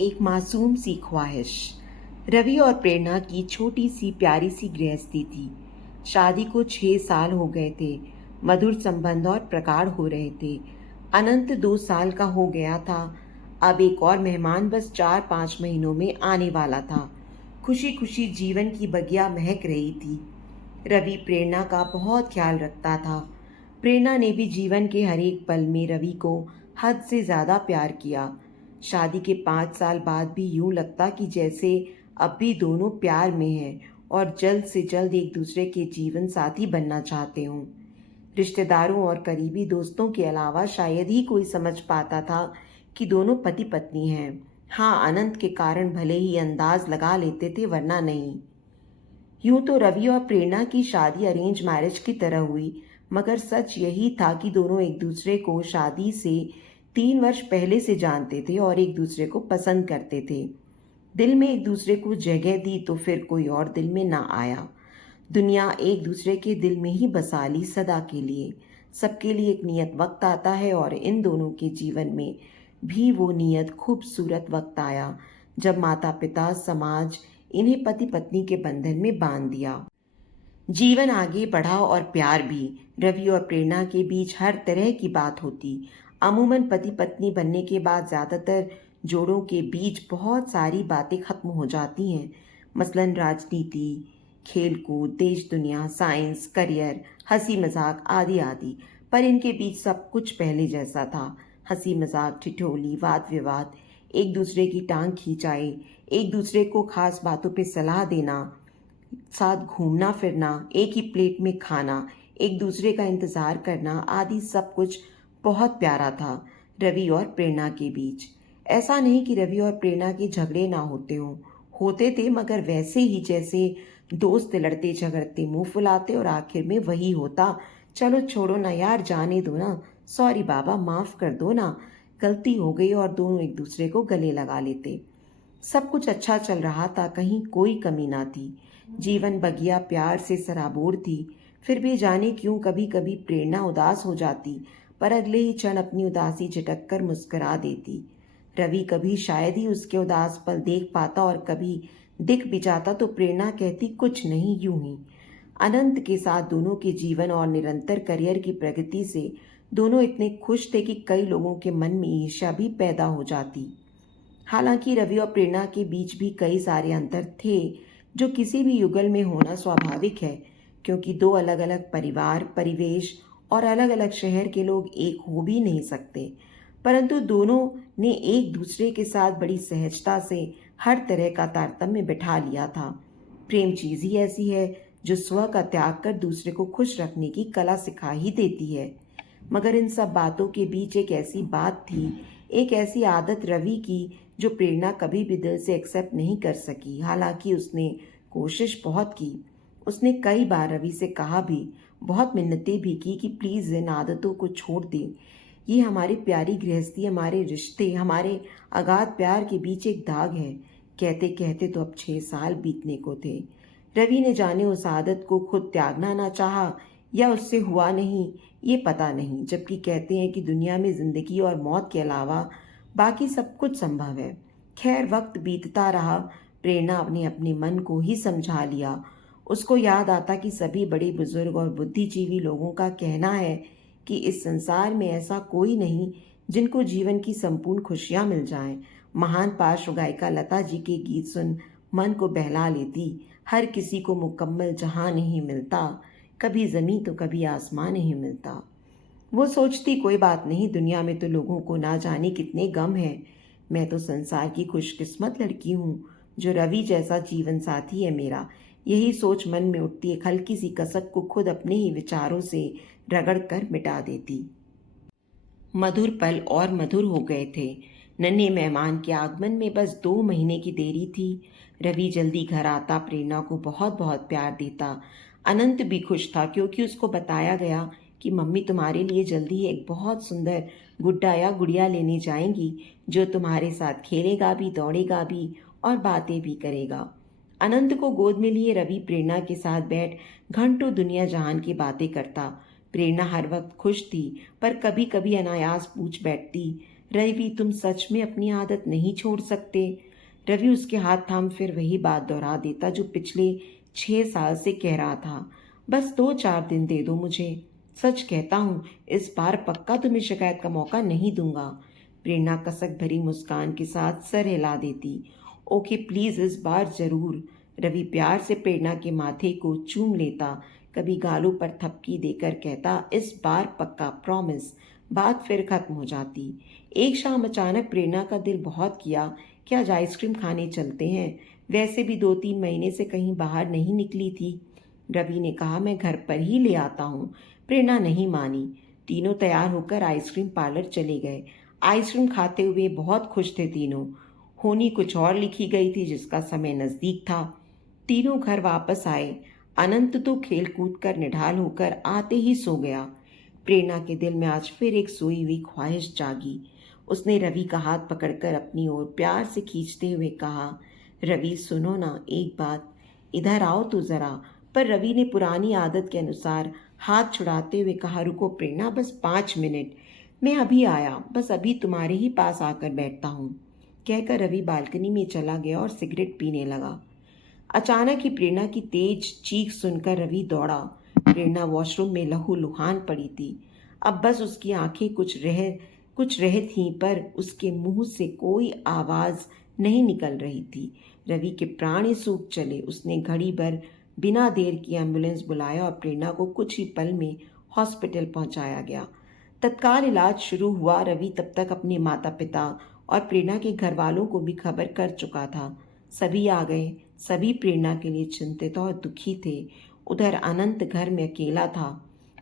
एक मासूम सी ख्वाहिश। रवि और प्रेरणा की छोटी सी प्यारी सी गृहस्थी थी। शादी को 6 साल हो गए थे। मधुर संबंध और प्रगाढ़ हो रहे थे। अनंत 2 साल का हो गया था। अब एक और मेहमान बस 4-5 महीनों में आने वाला था। खुशी खुशी जीवन की बगिया महक रही थी। रवि प्रेरणा का बहुत ख्याल रखता था। प्रेरणा ने भी जीवन के हर एक पल में रवि को हद से ज्यादा प्यार किया। शादी के 5 साल बाद भी यूं लगता कि जैसे अब भी दोनों प्यार में हैं और जल्द से जल्द एक दूसरे के जीवन साथी बनना चाहते हों। रिश्तेदारों और करीबी दोस्तों के अलावा शायद ही कोई समझ पाता था कि दोनों पति पत्नी हैं। हाँ, अनंत के कारण भले ही अंदाज लगा लेते थे, वरना नहीं। यूं तो रवि और प्रेरणा की शादी अरेंज मैरिज की तरह हुई, मगर सच यही था कि दोनों एक दूसरे को शादी से 3 वर्ष पहले से जानते थे और एक दूसरे को पसंद करते थे। दिल में एक दूसरे को जगह दी तो फिर कोई और दिल में ना आया। दुनिया एक दूसरे के दिल में ही बसा ली सदा के लिए। सबके लिए एक नियत वक्त आता है और इन दोनों के जीवन में भी वो नियत खूबसूरत वक्त आया जब माता पिता समाज इन्हें पति पत्नी के बंधन में बांध दिया। जीवन आगे बढ़ा और प्यार भी। रवि और प्रेरणा के बीच हर तरह की बात होती। अमूमन पति पत्नी बनने के बाद ज्यादातर जोड़ों के बीच बहुत सारी बातें खत्म हो जाती हैं। मसलन राजनीति, खेलकूद, देश दुनिया, साइंस, करियर, हंसी मजाक आदि आदि। पर इनके बीच सब कुछ पहले जैसा था। हंसी मजाक, ठिठोली, वाद विवाद, एक दूसरे की टांग खींचाई, एक दूसरे को खास बातों पे सलाह देना, साथ घूमना फिरना, एक ही प्लेट में खाना, एक दूसरे का इंतजार करना आदि सब कुछ बहुत प्यारा था रवि और प्रेरणा के बीच। ऐसा नहीं कि रवि और प्रेरणा के झगड़े ना होते हों, होते थे, मगर वैसे ही जैसे दोस्त लड़ते झगड़ते मुंह फुलाते और आखिर में वही होता, चलो छोड़ो ना यार, जाने दो ना, सॉरी बाबा, माफ कर दो ना, गलती हो गई, और दोनों एक दूसरे को गले लगा लेते। सब कुछ अच्छा चल रहा था, कहीं कोई कमी ना थी। जीवन बगिया प्यार से सराबोर थी। फिर भी जाने क्यों कभी कभी प्रेरणा उदास हो जाती, पर अगले ही क्षण अपनी उदासी झटक कर मुस्कुरा देती। रवि कभी शायद ही उसके उदास पल देख पाता और कभी दिख भी जाता तो प्रेरणा कहती कुछ नहीं, यूं ही। अनंत के साथ दोनों के जीवन और निरंतर करियर की प्रगति से दोनों इतने खुश थे कि कई लोगों के मन में ईर्ष्या भी पैदा हो जाती। हालांकि रवि और प्रेरणा के बीच भी कई सारे अंतर थे जो किसी भी युगल में होना स्वाभाविक है, क्योंकि दो अलग अलग परिवार, परिवेश और अलग अलग शहर के लोग एक हो भी नहीं सकते। परंतु दोनों ने एक दूसरे के साथ बड़ी सहजता से हर तरह का तारतम्य बिठा लिया था। प्रेम चीज ही ऐसी है जो स्व का त्याग कर दूसरे को खुश रखने की कला सिखा ही देती है। मगर इन सब बातों के बीच एक ऐसी बात थी, एक ऐसी आदत रवि की जो प्रेरणा कभी भी दिल से एक्सेप्ट नहीं कर सकी। हालांकि उसने कोशिश बहुत की। उसने कई बार रवि से कहा भी, बहुत मिन्नतें भी की कि प्लीज इन आदतों को छोड़ दे। ये हमारी प्यारी गृहस्थी, हमारे रिश्ते, हमारे अगाध प्यार के बीच एक दाग है। कहते कहते तो अब 6 साल बीतने को थे। रवि ने जाने उस आदत को खुद त्यागना ना चाहा या उससे हुआ नहीं, ये पता नहीं। जबकि कहते हैं कि दुनिया में जिंदगी और मौत के अलावा बाकी सब कुछ संभव है। खैर, वक्त बीतता रहा। प्रेरणा ने अपने मन को ही समझा लिया। उसको याद आता कि सभी बड़े बुजुर्ग और बुद्धिजीवी लोगों का कहना है कि इस संसार में ऐसा कोई नहीं जिनको जीवन की संपूर्ण खुशियां मिल जाएं। महान पार्श्व गायिका लता जी के गीत सुन मन को बहला लेती। हर किसी को मुकम्मल जहां नहीं मिलता, कभी जमीन तो कभी आसमान नहीं मिलता। वो सोचती कोई बात नहीं, दुनिया में तो लोगों को ना जाने कितने गम हैं। मैं तो संसार की खुशकिस्मत लड़की हूँ जो रवि जैसा जीवन साथी है मेरा। यही सोच मन में उठती एक हल्की सी कसक को खुद अपने ही विचारों से रगड़ कर मिटा देती। मधुर पल और मधुर हो गए थे। नन्हे मेहमान के आगमन में बस 2 महीने की देरी थी। रवि जल्दी घर आता, प्रेरणा को बहुत बहुत प्यार देता। अनंत भी खुश था क्योंकि उसको बताया गया कि मम्मी तुम्हारे लिए जल्दी एक बहुत सुंदर गुड्डा या गुड़िया लेने जाएंगी जो तुम्हारे साथ खेलेगा भी, दौड़ेगा भी और बातें भी करेगा। अनंत को गोद में लिए रवि प्रेरणा के साथ बैठ घंटों दुनिया जहान की बातें करता। प्रेरणा हर वक्त खुश थी, पर कभी कभी अनायास पूछ बैठती, रवि, तुम सच में अपनी आदत नहीं छोड़ सकते? रवि उसके हाथ थाम फिर वही बात दोहरा देता जो पिछले 6 साल से कह रहा था। बस 2-4 दिन दे दो मुझे। सच कहता हूँ, इस बार पक्का तुम्हें शिकायत का मौका नहीं दूंगा। प्रेरणा कसक भरी मुस्कान के साथ सर हिला देती। ओके प्लीज, इस बार जरूर। रवि प्यार से प्रेरणा के माथे को चूम लेता, कभी गालों पर थपकी देकर कहता, इस बार पक्का, प्रॉमिस। बात फिर खत्म हो जाती। एक शाम अचानक प्रेरणा का दिल बहुत किया कि आज आइसक्रीम खाने चलते हैं। वैसे भी 2-3 महीने से कहीं बाहर नहीं निकली थी। रवि ने कहा, मैं घर पर ही ले आता हूँ। प्रेरणा नहीं मानी। तीनों तैयार होकर आइसक्रीम पार्लर चले गए। आइसक्रीम खाते हुए बहुत खुश थे तीनों। होनी कुछ और लिखी गई थी जिसका समय नजदीक था। तीनों घर वापस आए। अनंत तो खेल कूद कर निढाल होकर आते ही सो गया। प्रेरणा के दिल में आज फिर एक सोई हुई ख्वाहिश जागी। उसने रवि का हाथ पकड़कर अपनी ओर प्यार से खींचते हुए कहा, रवि सुनो ना एक बात, इधर आओ तो जरा। पर रवि ने पुरानी आदत के अनुसार हाथ छुड़ाते हुए कहा, रुको प्रेरणा, बस 5 मिनट। मैं अभी आया, बस अभी तुम्हारे ही पास आकर बैठता हूँ। कहकर रवि बालकनी में चला गया और सिगरेट पीने लगा। अचानक ही प्रेरणा की तेज चीख सुनकर रवि दौड़ा। प्रेरणा वॉशरूम में लहूलुहान पड़ी थी। अब बस उसकी आंखें कुछ रह थीं, पर उसके मुंह से कोई आवाज नहीं निकल रही थी। रवि के प्राण ही सूख चले। उसने घड़ी भर बिना देर की एम्बुलेंस बुलाया और प्रेरणा को कुछ ही पल में हॉस्पिटल पहुंचाया गया। तत्काल इलाज शुरू हुआ। रवि तब तक अपने माता पिता और प्रेरणा के घर वालों को भी खबर कर चुका था। सभी आ गए। सभी प्रेरणा के लिए चिंतित और दुखी थे। उधर अनंत घर में अकेला था।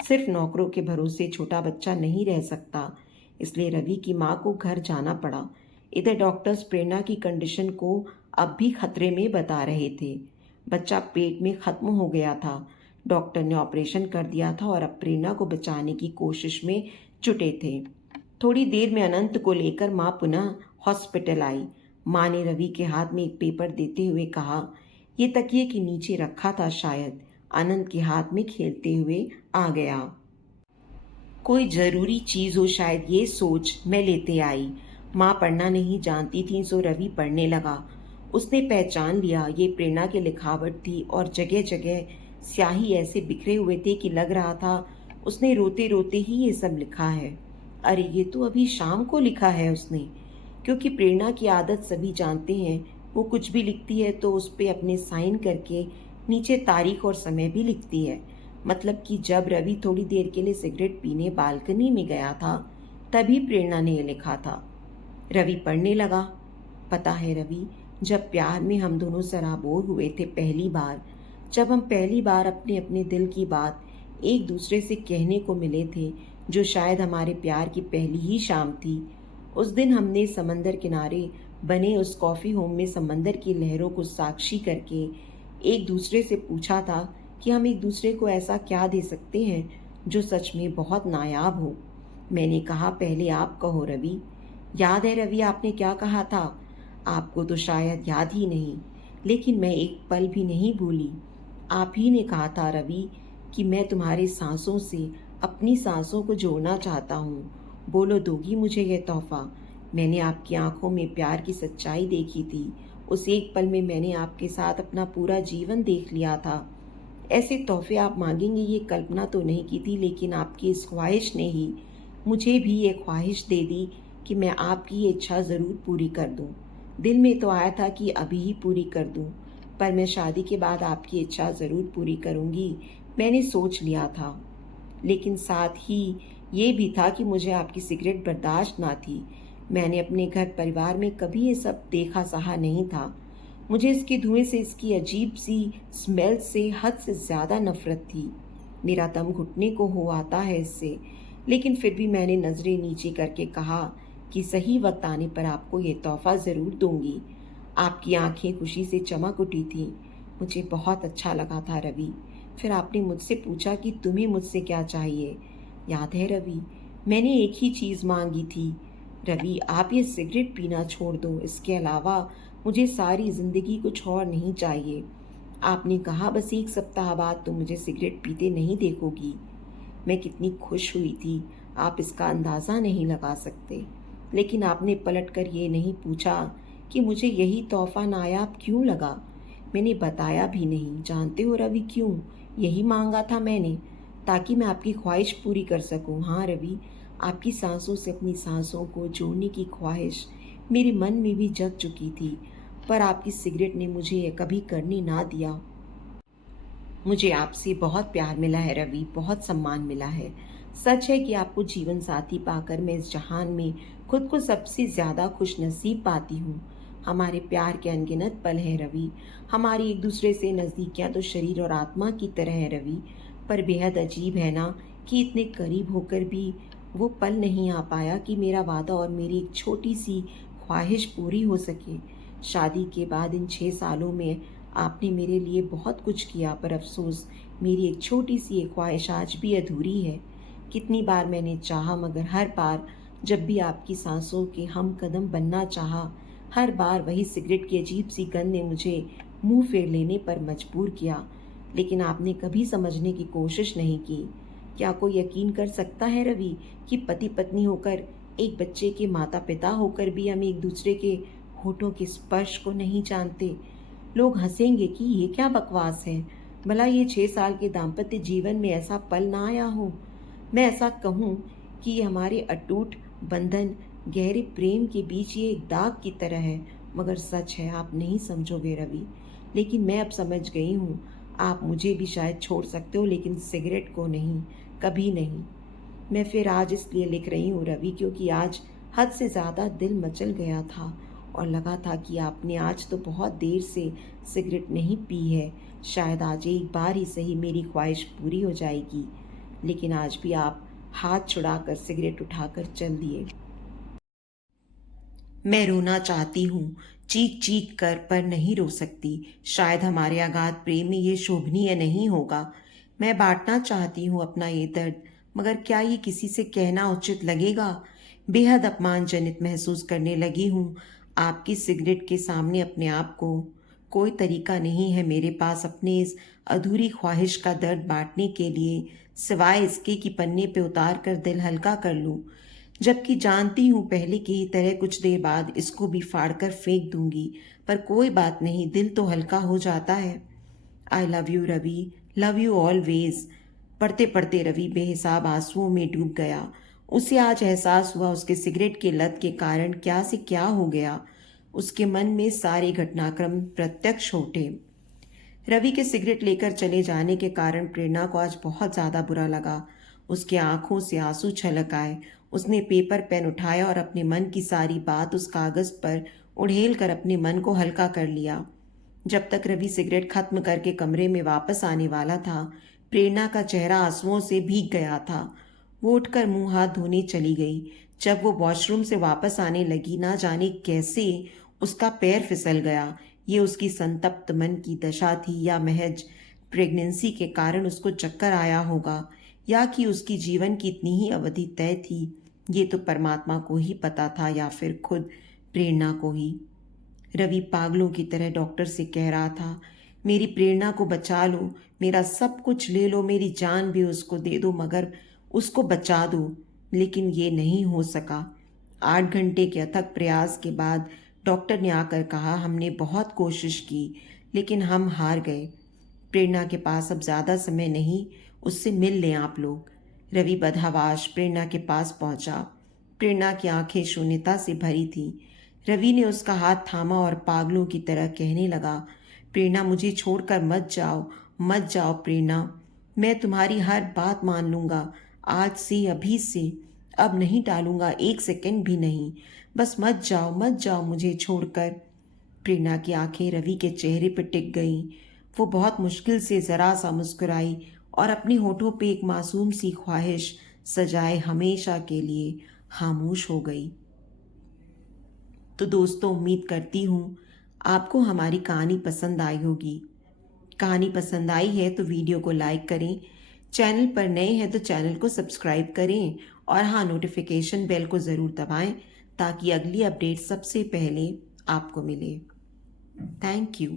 सिर्फ नौकरों के भरोसे छोटा बच्चा नहीं रह सकता, इसलिए रवि की माँ को घर जाना पड़ा। इधर डॉक्टर्स प्रेरणा की कंडीशन को अब भी खतरे में बता रहे थे। बच्चा पेट में खत्म हो गया था। डॉक्टर ने ऑपरेशन कर दिया था और अब प्रेरणा को बचाने की कोशिश में जुटे थे। थोड़ी देर में अनंत को लेकर माँ पुनः हॉस्पिटल आई। माँ ने रवि के हाथ में एक पेपर देते हुए कहा, ये तकिए के नीचे रखा था शायद। अनंत के हाथ में खेलते हुए आ गया। कोई जरूरी चीज हो शायद, ये सोच मैं लेते आई। माँ पढ़ना नहीं जानती थी, सो रवि पढ़ने लगा। उसने पहचान लिया ये प्रेरणा की लिखावट थी और जगह जगह स्याही ऐसे बिखरे हुए थे कि लग रहा था उसने रोते रोते ही ये सब लिखा है। अरे ये तो अभी शाम को लिखा है उसने। क्योंकि प्रेरणा की आदत सभी जानते हैं, वो कुछ भी लिखती है तो उस पर अपने साइन करके नीचे तारीख और समय भी लिखती है। मतलब कि जब रवि थोड़ी देर के लिए सिगरेट पीने बालकनी में गया था, तभी प्रेरणा ने ये लिखा था। रवि पढ़ने लगा। पता है रवि, जब प्यार में हम दोनों सराबोर हुए थे पहली बार, जब हम पहली बार अपने अपने दिल की बात एक दूसरे से कहने को मिले थे, जो शायद हमारे प्यार की पहली ही शाम थी, उस दिन हमने समंदर किनारे बने उस कॉफ़ी होम में समंदर की लहरों को साक्षी करके एक दूसरे से पूछा था कि हम एक दूसरे को ऐसा क्या दे सकते हैं जो सच में बहुत नायाब हो। मैंने कहा, पहले आप कहो रवि। याद है रवि, आपने क्या कहा था? आपको तो शायद याद ही नहीं, लेकिन मैं एक पल भी नहीं भूली। आप ही ने कहा था रवि कि मैं तुम्हारी सांसों से अपनी सांसों को जोड़ना चाहता हूँ। बोलो, दोगी मुझे यह तोहफा? मैंने आपकी आंखों में प्यार की सच्चाई देखी थी। उस एक पल में मैंने आपके साथ अपना पूरा जीवन देख लिया था। ऐसे तोहफे आप मांगेंगे ये कल्पना तो नहीं की थी, लेकिन आपकी इस ख्वाहिश ने ही मुझे भी ये ख्वाहिश दे दी कि मैं आपकी ये इच्छा ज़रूर पूरी कर दूं। दिल में तो आया था कि अभी ही पूरी कर दूं, पर मैं शादी के बाद आपकी इच्छा ज़रूर पूरी करूंगी, मैंने सोच लिया था। लेकिन साथ ही ये भी था कि मुझे आपकी सिगरेट बर्दाश्त ना थी। मैंने अपने घर परिवार में कभी ये सब देखा सहा नहीं था। मुझे इसके धुएं से, इसकी अजीब सी स्मेल से हद से ज़्यादा नफरत थी। मेरा दम घुटने को हो आता है इससे। लेकिन फिर भी मैंने नज़रें नीचे करके कहा कि सही वक्त आने पर आपको ये तोहफा ज़रूर दूंगी। आपकी आंखें खुशी से चमक उठी थी। मुझे बहुत अच्छा लगा था रवि। फिर आपने मुझसे पूछा कि तुम्हें मुझसे क्या चाहिए। याद है रवि, मैंने एक ही चीज़ मांगी थी। रवि, आप ये सिगरेट पीना छोड़ दो, इसके अलावा मुझे सारी ज़िंदगी कुछ और नहीं चाहिए। आपने कहा बस 1 सप्ताह बाद तुम मुझे सिगरेट पीते नहीं देखोगी। मैं कितनी खुश हुई थी, आप इसका अंदाज़ा नहीं लगा सकते। लेकिन आपने पलटकर ये नहीं पूछा कि मुझे यही तोहफा नायाब क्यों लगा। मैंने बताया भी नहीं। जानते हो रवि क्यों? यही मांगा था मैंने, ताकि मैं आपकी ख्वाहिश पूरी कर सकूं। हाँ रवि, आपकी सांसों से अपनी सांसों को जोड़ने की ख्वाहिश मेरे मन में भी जग चुकी थी, पर आपकी सिगरेट ने मुझे यह कभी करने ना दिया। मुझे आपसे बहुत प्यार मिला है रवि, बहुत सम्मान मिला है। सच है कि आपको जीवन साथी पाकर मैं इस जहान में खुद को सबसे ज़्यादा खुश नसीब पाती हूँ। हमारे प्यार के अनगिनत पल हैं रवि। हमारी एक दूसरे से नज़दीकियाँ तो शरीर और आत्मा की तरह है रवि। पर बेहद अजीब है ना कि इतने करीब होकर भी वो पल नहीं आ पाया कि मेरा वादा और मेरी एक छोटी सी ख्वाहिश पूरी हो सके। शादी के बाद इन 6 सालों में आपने मेरे लिए बहुत कुछ किया, पर अफसोस मेरी एक छोटी सी एक ख्वाहिश आज भी अधूरी है। कितनी बार मैंने चाहा, मगर हर बार जब भी आपकी सांसों के हम कदम बनना चाहा, हर बार वही सिगरेट की अजीब सी गंध ने मुझे मुंह फेर लेने पर मजबूर किया। लेकिन आपने कभी समझने की कोशिश नहीं की। क्या कोई यकीन कर सकता है रवि कि पति पत्नी होकर, एक बच्चे के माता पिता होकर भी हम एक दूसरे के होठों के स्पर्श को नहीं जानते? लोग हंसेंगे कि ये क्या बकवास है। भला ये 6 साल के दाम्पत्य जीवन में ऐसा पल ना आया हो? मैं ऐसा कहूँ कि ये हमारे अटूट बंधन, गहरे प्रेम के बीच ये एक दाग की तरह है। मगर सच है, आप नहीं समझोगे रवि, लेकिन मैं अब समझ गई हूँ। आप मुझे भी शायद छोड़ सकते हो, लेकिन सिगरेट को नहीं, कभी नहीं। मैं फिर आज इसलिए लिख रही हूँ रवि, क्योंकि आज हद से ज़्यादा दिल मचल गया था और लगा था कि आपने आज तो बहुत देर से सिगरेट नहीं पी है। शायद आज एक बार ही सही मेरी ख्वाहिश पूरी हो जाएगी। लेकिन आज भी आप हाथ छुड़ाकर सिगरेट उठाकर चल दिए। मैं रोना चाहती हूँ, चीख चीख कर, पर नहीं रो सकती। शायद हमारे अगाध प्रेम में ये शोभनीय नहीं होगा। मैं बांटना चाहती हूँ अपना ये दर्द, मगर क्या ये किसी से कहना उचित लगेगा? बेहद अपमानजनित महसूस करने लगी हूँ आपकी सिगरेट के सामने अपने आप को। कोई तरीका नहीं है मेरे पास अपने इस अधूरी ख्वाहिश का दर्द बांटने के लिए, सिवाय इसके कि पन्ने पे उतार कर दिल हल्का कर लूँ। जबकि जानती हूँ पहले की ही तरह कुछ देर बाद इसको भी फाड़कर फेंक दूंगी। पर कोई बात नहीं, दिल तो हल्का हो जाता है। I love you Ravi, love you always. पढ़ते पढ़ते रवि बेहिसाब आंसुओं में डूब गया। उसे आज एहसास हुआ उसके सिगरेट के लत के कारण क्या से क्या हो गया। उसके मन में सारे घटनाक्रम प्रत्यक्ष हो उठे। रवि के सिगरेट लेकर चले जाने के कारण प्रेरणा को आज बहुत ज्यादा बुरा लगा। उसकी आंखों से आंसू छलक आए। उसने पेपर पेन उठाया और अपने मन की सारी बात उस कागज पर उड़ेल कर अपने मन को हल्का कर लिया। जब तक रवि सिगरेट खत्म करके कमरे में वापस आने वाला था, प्रेरणा का चेहरा आंसुओं से भीग गया था। वो उठकर मुंह हाथ धोने चली गई। जब वो वॉशरूम से वापस आने लगी, ना जाने कैसे उसका पैर फिसल गया। ये उसकी संतप्त मन की दशा थी, या महज प्रेगनेंसी के कारण उसको चक्कर आया होगा, या कि उसकी जीवन की इतनी ही अवधि तय थी। ये तो परमात्मा को ही पता था, या फिर खुद प्रेरणा को ही। रवि पागलों की तरह डॉक्टर से कह रहा था, मेरी प्रेरणा को बचा लो, मेरा सब कुछ ले लो, मेरी जान भी उसको दे दो, मगर उसको बचा दो। लेकिन ये नहीं हो सका। 8 घंटे के अथक प्रयास के बाद डॉक्टर ने आकर कहा, हमने बहुत कोशिश की, लेकिन हम हार गए। प्रेरणा के पास अब ज़्यादा समय नहीं, उससे मिल लें आप लोग। रवि बदहवास प्रेरणा के पास पहुंचा। प्रेरणा की आंखें शून्यता से भरी थीं। रवि ने उसका हाथ थामा और पागलों की तरह कहने लगा, प्रेरणा मुझे छोड़कर मत जाओ, मत जाओ प्रेरणा। मैं तुम्हारी हर बात मान लूंगा, आज से, अभी से। अब नहीं टालूंगा, 1 सेकंड भी नहीं। बस मत जाओ, मत जाओ मुझे छोड़कर। प्रेरणा की आंखें रवि के चेहरे पर टिक गईं। वो बहुत मुश्किल से जरा सा मुस्कुराई और अपनी होठों पे एक मासूम सी ख्वाहिश सजाए हमेशा के लिए खामोश हो गई। तो दोस्तों, उम्मीद करती हूँ आपको हमारी कहानी पसंद आई होगी। कहानी पसंद आई है तो वीडियो को लाइक करें, चैनल पर नए हैं तो चैनल को सब्सक्राइब करें, और हाँ, नोटिफिकेशन बेल को ज़रूर दबाएं ताकि अगली अपडेट सबसे पहले आपको मिले। Thank you.